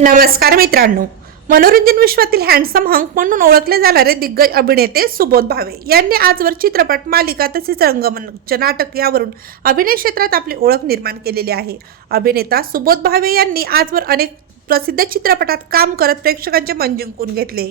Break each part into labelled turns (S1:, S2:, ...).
S1: नमस्कार मित्रांनो. मनोरंजन विश्वातील हँडसम हंक म्हणून ओळखले जाणारे दिग्गज अभिनेते सुबोध भावे यांनी आजवर चित्रपट मालिका तसेच रंगमंच नाटक यावरून अभिनय क्षेत्रात आपली ओळख निर्माण केलेली आहे. अभिनेता सुबोध भावे यांनी आजवर अनेक प्रसिद्ध चित्रपटात काम करत प्रेक्षकांचे मन जिंकून घेतले.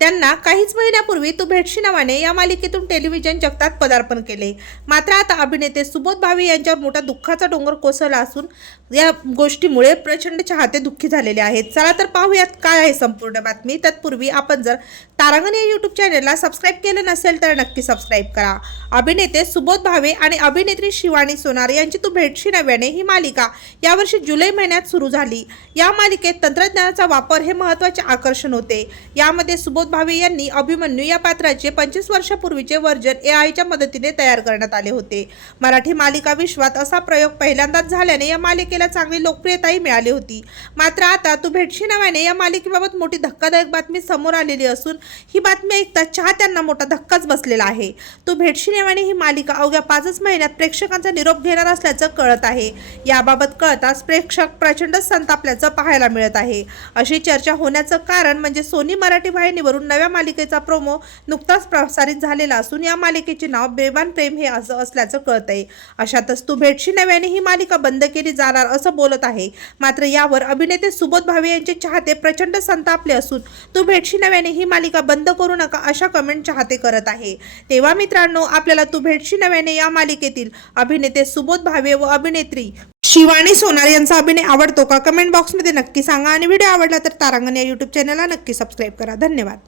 S1: त्यांना काहीच महिन्यापूर्वी तू भेटशी नावाने या मालिकेतून टेलिव्हिजन जगतात पदार्पण केले. मात्र आता अभिनेते सुबोध भावे यांच्यावर मोठा दुःखाचा डोंगर कोसळला असून या गोष्टीमुळे प्रचंड चाहते दुःखी झालेले आहेत. चला तर पाहूयात काय आहे संपूर्ण बातमी. तत्पूर्वी आपण जर तारांगण या यूट्यूब चॅनलला सबस्क्राईब केलं नसेल तर नक्की सबस्क्राईब करा. अभिनेते सुबोध भावे आणि अभिनेत्री शिवानी सोनार यांची तू भेटशी नव्याने ही मालिका यावर्षी जुलै महिन्यात सुरू झाली. या मालिकेत तंत्रज्ञानाचा वापर हे महत्त्वाचे आकर्षण होते. यामध्ये सुबोध भावे यांनी अभिमन्यू या पात्राचे पंचवीस वर्षापूर्वीचे वर्जन ए आयच्या मदतीने तयार करण्यात आले होते. मराठी मालिका विश्वात असा प्रयोग पहिल्यांदाच झाल्याने या मालिकेला चांगली लोकप्रियताही मिळाली होती. मात्र आता तू भेटशी नव्याने या मालिकेबाबत मोठी धक्कादायक बातमी समोर आलेली असून ही बातमी ऐकता चाहत्यांना मोठा धक्काच बसलेला आहे. तू भेटशी नव्याने ही मालिका अवघ्या पाचच महिन्यात प्रेक्षकांचा निरोप घेणार असल्याचं कळत आहे. याबाबत कळताच प्रेक्षक प्रचंड संतापल्याचं पाहायला मिळत आहे. अशी चर्चा होण्याचं कारण म्हणजे सोनी मराठी वाहिनीवर करून नव्या मालिकेचा प्रोमो नुकताच प्रसारित झालेला असून या मालिकेचे नाव बेबान प्रेम हे असं असल्याचं कळत आहे अशातच तू भेटशी नव्याने ही मालिका बंद केली जाणार असं बोलत आहे. मात्र यावर अभिनेते सुबोध भावे यांचे चाहते प्रचंड संतापले असून तू भेटशी नव्याने ही मालिका बंद करू नका अशा कमेंट चाहते करत आहे. तेव्हा मित्रांनो आपल्याला तू भेटशी नव्याने या मालिकेतील अभिनेते सुबोध भावे व अभिनेत्री शिवानी सोनार यांचा अभिनय आवडतो का? कमेंट बॉक्समध्ये नक्की सांगा. आणि व्हिडिओ आवडला तर तारांगण या यूट्यूब चॅनलला नक्की सबस्क्राईब करा. धन्यवाद.